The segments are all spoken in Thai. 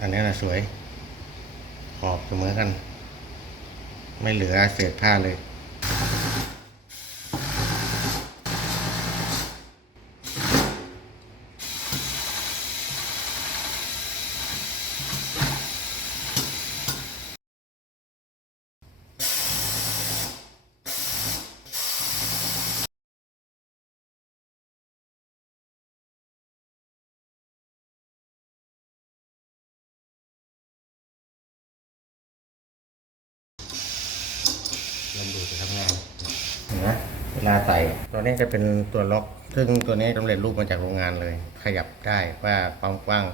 อันนี้นะสวยขอบเสมอกัน ไม่เหลือเศษผ้าเลย ลำดูจะทำงานเห็นไหมเวลาใส่ตัวนี้จะเป็นตัวล็อก ซึ่งตัวนี้สำเร็จรูปมาจากโรงงานเลย ขยับได้ว่าความกว้าง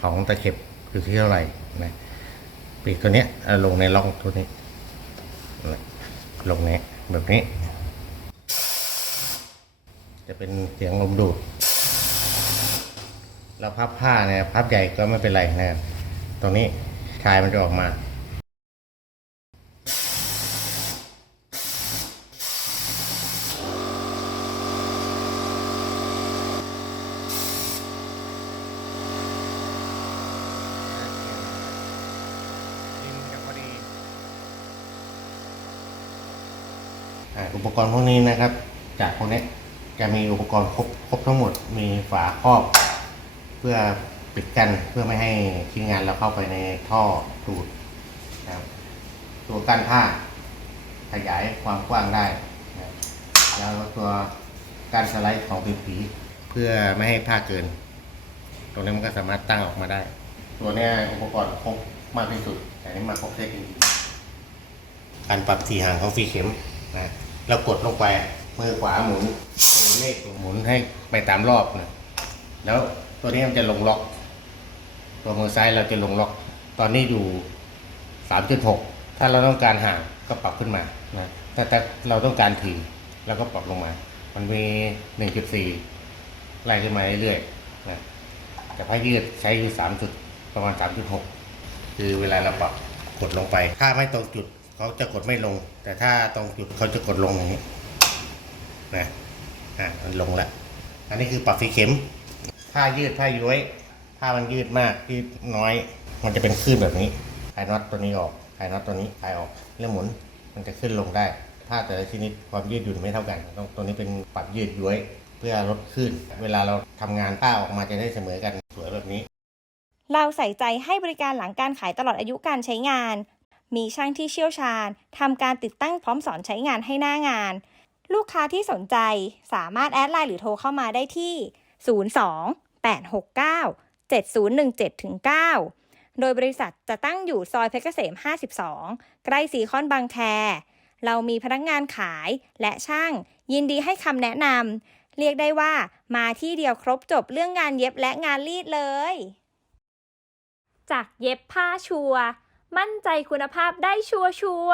ของตะเข็บอยู่ที่เท่าไหร่นะปีกตัวเนี้ยลงในล็อกตัวนี้ ลงนี้แบบนี้ จะเป็นเสียงลมดูดเราพับผ้าเนี่ยพับใหญ่ก็ไม่เป็นไรนะครับตรงนี้ชายมันจะออกมา อุปกรณ์พวกนี้นะครับ จากพวกนี้จะมีอุปกรณ์ครบครบทั้งหมด มีฝาครอบ เพื่อปิดกันเพื่อไม่ให้ชิ้นงานเราเข้าไปในท่อดูดนะครับตัวกั้นผ้าขยายความกว้างได้นะแล้วตัวการสไลด์ของผิวผีเพื่อไม่ให้ผ้าเกิน ตรงนี้มันก็สามารถตั้งออกมาได้ ตัวนี้อุปกรณ์ครบมากที่สุดแต่นี้มาครบเซตจริงการปรับที่ห่างของฟีเข็มนะ เรากดลงไปมือขวาหมุนมือเลขหมุนให้ไปตามรอบนะแล้วตัวนี้มันจะลงล็อก ตัวมือซ้ายเราจะลงล็อก ตอนนี้อยู่3.6ถ้าเราต้องการห่างก็ปรับขึ้นมานะแต่ถ้าเราต้องการถี่เราก็ปรับลงมา มันมี1.4ไล่ขึ้นมาเรื่อยๆนะแต่ผ้ายืดใช้อยู่3จุดประมาณ3.6คือเวลาเราปรับกดลงไป ถ้าไม่ตรงจุด เขาจะกดไม่ลง แต่ถ้าตรงจุดเขาจะกดลงอย่างนี้นะอะมันลงล้วอันนี้คือปรับฟีเข็มถ้ายืดถ้าย้วยถ้ามันยืดมากยืดน้อย มันจะเป็นคลื่นแบบนี้คลายน็อตตัวนี้ออกคลายน็อตตัวนี้คลายออกแล้วหมุนมันจะขึ้นลงได้ถ้าแต่ละชนิดความยืดหยุ่นไม่เท่ากันต้องตัวนี้เป็นปรับยืดย้วยเพื่อลดคลื่นเวลาเราทำงานผ้าออกมาจะได้เสมอกันสวยแบบนี้เราใส่ใจให้บริการหลังการขายตลอดอายุการใช้งาน มีช่างที่เชี่ยวชาญทำการติดตั้งพร้อมสอนใช้งานให้หน้างาน ลูกค้าที่สนใจสามารถแอดไลน์หรือโทรเข้ามาได้ที่ 02 869 7017 9โดยบริษัทจะตั้งอยู่ซอยเพชรเกษม 52 ใกล้สีคอนบางแค เรามีพนักงานขายและช่าง ยินดีให้คำแนะนำ เรียกได้ว่ามาที่เดียวครบจบเรื่องงานเย็บและงานรีดเลย จากเย็บผ้าชัวร์ มั่นใจคุณภาพได้ชัวร์ชัว